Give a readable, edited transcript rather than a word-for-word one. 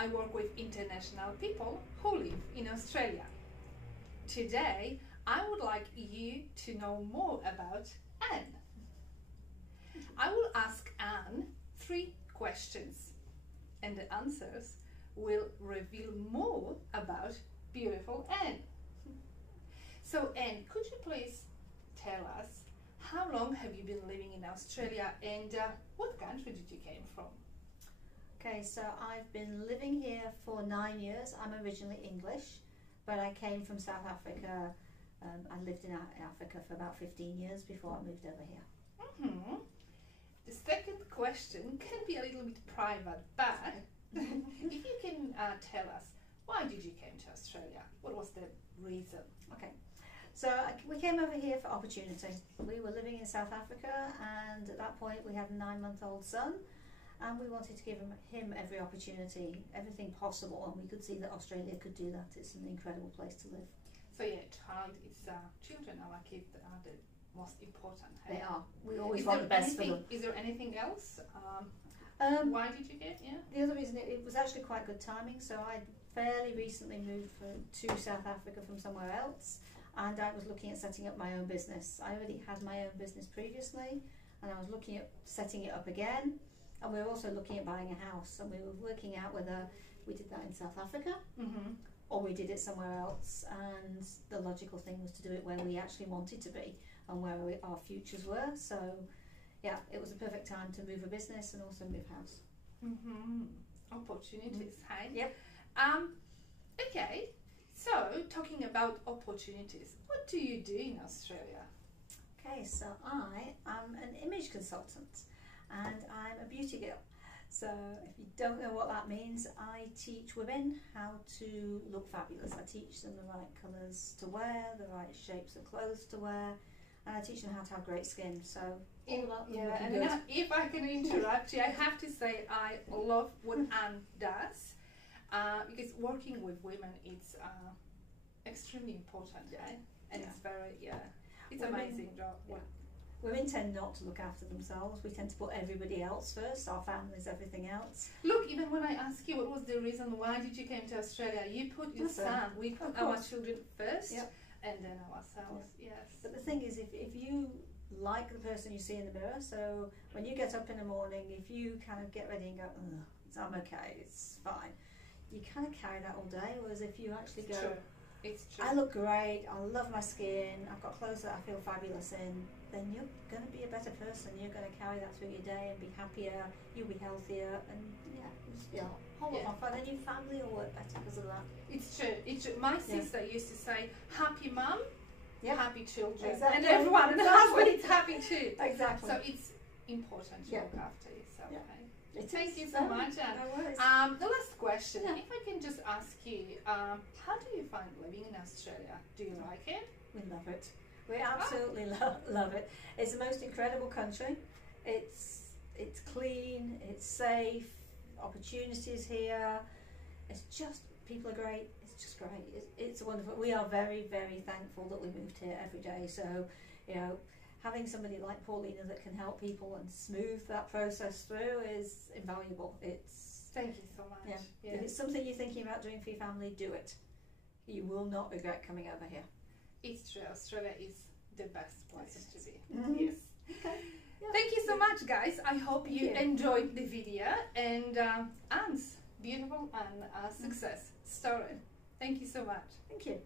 I work with international people who live in Australia. Today, I would like you to know more about Anne. I will ask Anne 3 questions, and the answers will reveal more about beautiful Anne. So Anne, could you please tell us how long have you been living in Australia, and what country did you came from? Okay, so I've been living here for 9 years. I'm originally English, but I came from South Africa. I lived in Africa for about 15 years before I moved over here. The second question can be a little bit private, but if you can tell us, why did you came to Australia? What was the reason? Okay, so we came over here for opportunity. We were living in South Africa, and at that point we had a 9-month-old son, and we wanted to give him every opportunity, everything possible, and we could see that Australia could do that. It's an incredible place to live. So yeah, children are like the most important. Hey? They are. We always want the best for them. Is there anything else? Why did you get? Yeah. The other reason, it was actually quite good timing. So I fairly recently moved to South Africa from somewhere else, and I was looking at setting up my own business. I already had my own business previously, and I was looking at setting it up again. And we were also looking at buying a house, and we were working out whether we did that in South Africa or we did it somewhere else. And the logical thing was to do it where we actually wanted to be and where our futures were. So yeah, it was a perfect time to move a business and also move house. Opportunities, hey? Yep. Okay, so talking about opportunities, what do you do in Australia? Okay, so I am an image consultant and I'm a beauty girl. So if you don't know what that means, I teach women how to look fabulous. I teach them the right colours to wear, the right shapes of clothes to wear, and I teach them how to have great skin. So all about looking good. And if I can interrupt you, I have to say I love what Anne does, because working with women is extremely important, right? And it's very, it's women, amazing job. Women tend not to look after themselves. We tend to put everybody else first, our families, everything else. Look, even when I ask you what was the reason why did you came to Australia, you put your son, we put our children first, and then ourselves, yes. But the thing is, if you like the person you see in the mirror, so when you get up in the morning, if you kind of get ready and go, I'm okay, it's fine, you kind of carry that all day, whereas if you actually go, it's true. I look great, I love my skin, I've got clothes that I feel fabulous in, then you're going to be a better person. You're going to carry that through your day and be happier, you'll be healthier, and it'll just be a whole lot more fun, and your family will work better because of that. It's true, it's true. My sister used to say, happy mum, happy children, exactly. And everyone, and the husband is happy too. Exactly. So it's important to look after yourself. Thank you so so much, Anne. No worries. The last question, if I can just ask you, how do you find living in Australia? Do you like it? We love it. We absolutely love it. It's the most incredible country. It's clean, it's safe, opportunities here. It's just, people are great. It's just great. It's wonderful. We are very, very thankful that we moved here every day. So, you know, having somebody like Paulina that can help people and smooth that process through is invaluable. Thank you so much. If it's something you're thinking about doing for your family, do it. You will not regret coming over here. It's true, Australia is the best place to be. Yes. Okay. Thank you so much, guys. I hope you enjoyed the video and Anne's beautiful and success story. Thank you so much. Thank you.